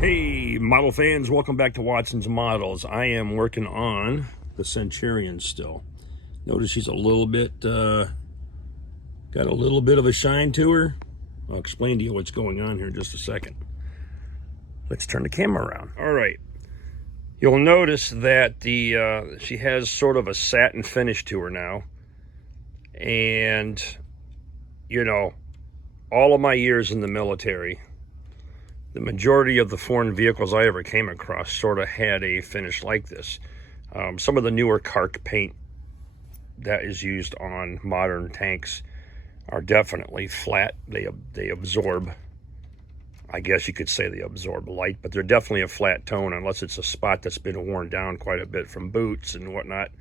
Hey, model fans, welcome back to Watson's Models. I am working on the Centurion still. Notice she's a little bit, got a little bit of a shine to her. I'll explain to you what's going on here in just a second. Let's turn the camera around. All right. You'll notice that she has sort of a satin finish to her now. And, you know, all of my years in the military, the majority of the foreign vehicles I ever came across sort of had a finish like this. Some of the newer Kark paint that is used on modern tanks are definitely flat. They absorb, I guess you could say they absorb light, but they're definitely a flat tone unless it's a spot that's been worn down quite a bit from boots and whatnot.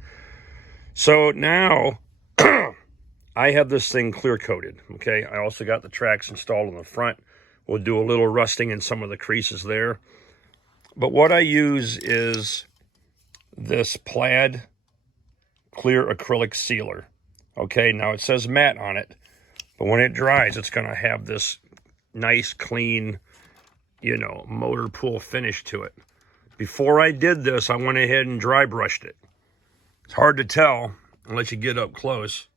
So now I have this thing clear coated, okay? I also got the tracks installed in the front. We'll do a little rusting in some of the creases there. But what I use is this plaid clear acrylic sealer. Okay, now it says matte on it, but when it dries, it's gonna have this nice, clean, you know, motor pool finish to it. Before I did this, I went ahead and dry brushed it. It's hard to tell unless you get up close.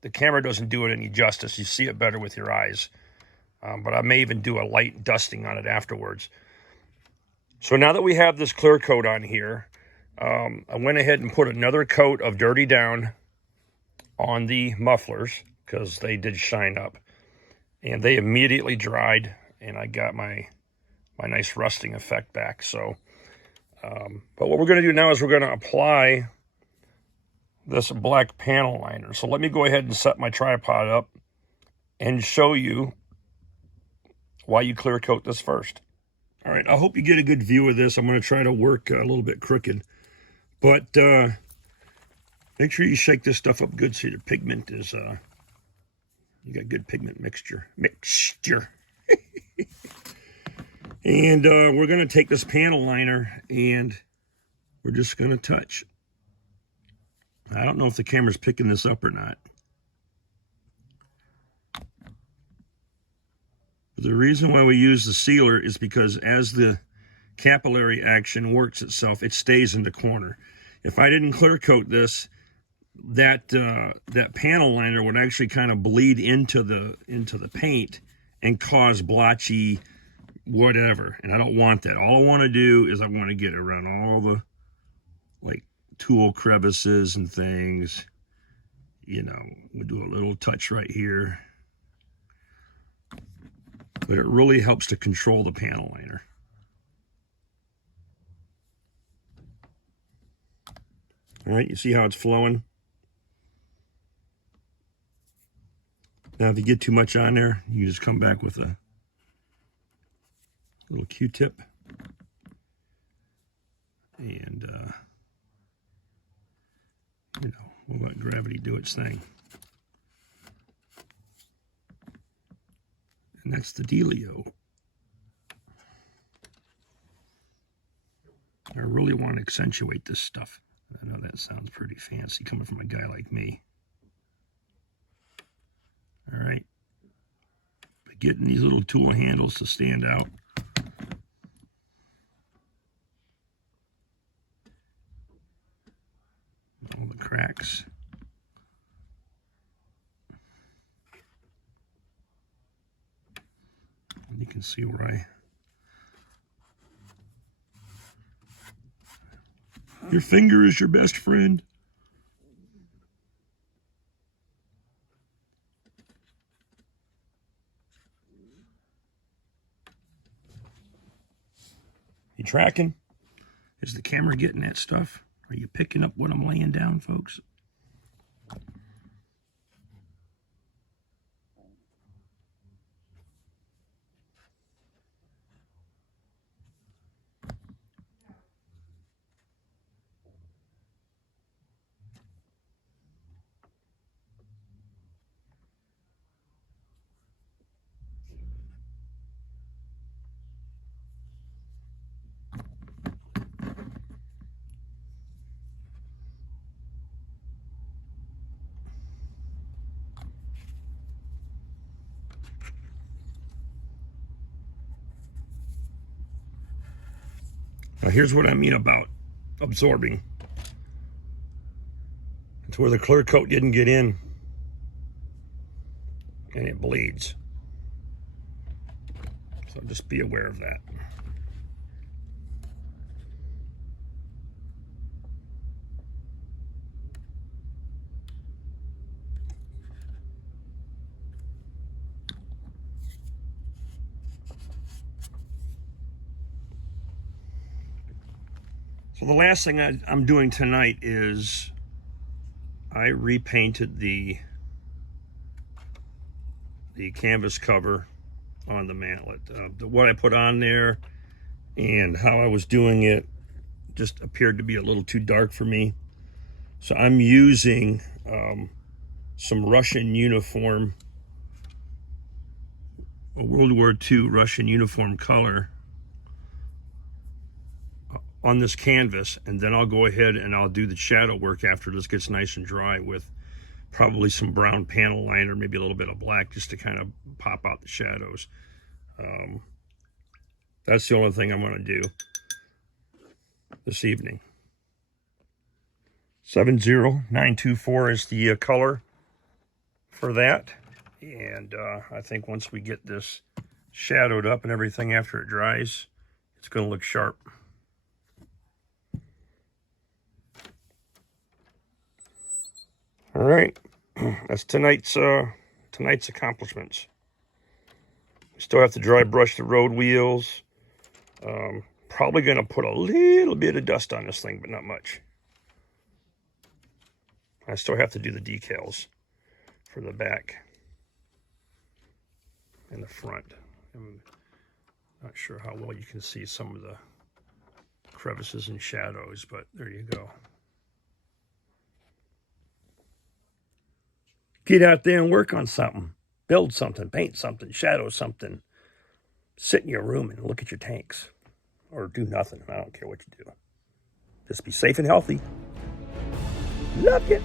The camera doesn't do it any justice. You see it better with your eyes. But I may even do a light dusting on it afterwards. So now that we have this clear coat on here, I went ahead and put another coat of Dirty Down on the mufflers because they did shine up. And they immediately dried, and I got my nice rusting effect back. So, but what we're going to do now is we're going to apply this black panel liner. So let me go ahead and set my tripod up and show you why you clear coat this first. All right, I hope you get a good view of this. I'm going to try to work a little bit crooked, but make sure you shake this stuff up good so your pigment is, you got good pigment mixture. And we're going to take this panel liner and we're just going to touch. I don't know if the camera's picking this up or not. The reason why we use the sealer is because as the capillary action works itself, it stays in the corner. If I didn't clear coat this, that panel liner would actually kind of bleed into the paint and cause blotchy whatever. And I don't want that. All I want to do is I want to get around all the like tool crevices and things. You know, we'll do a little touch right here. But it really helps to control the panel liner. All right, you see how it's flowing? Now, if you get too much on there, you just come back with a little Q-tip. And, you know, we'll let gravity do its thing. And that's the dealio. I really want to accentuate this stuff. I know that sounds pretty fancy coming from a guy like me. All right. But getting these little tool handles to stand out. All the cracks. And you can see where your finger is your best friend. You tracking? Is the camera getting that stuff? Are you picking up what I'm laying down, folks? Now here's what I mean about absorbing. It's where the clear coat didn't get in and it bleeds. So just be aware of that. So the last thing I'm doing tonight is I repainted the canvas cover on the mantlet. What I put on there and how I was doing it just appeared to be a little too dark for me. So I'm using some Russian uniform, a World War II Russian uniform color on this canvas, and then I'll go ahead and I'll do the shadow work after this gets nice and dry with probably some brown panel liner, maybe a little bit of black, just to kind of pop out the shadows. That's the only thing I'm going to do this evening. 70924 is the color for that. And I think once we get this shadowed up and everything after it dries, it's going to look sharp. All right, that's tonight's accomplishments. We still have to dry brush the road wheels. Probably going to put a little bit of dust on this thing, but not much. I still have to do the decals for the back and the front. I'm not sure how well you can see some of the crevices and shadows, but there you go. Get out there and work on something. Build something, paint something, shadow something. Sit in your room and look at your tanks. Or do nothing. I don't care what you do. Just be safe and healthy. Love you.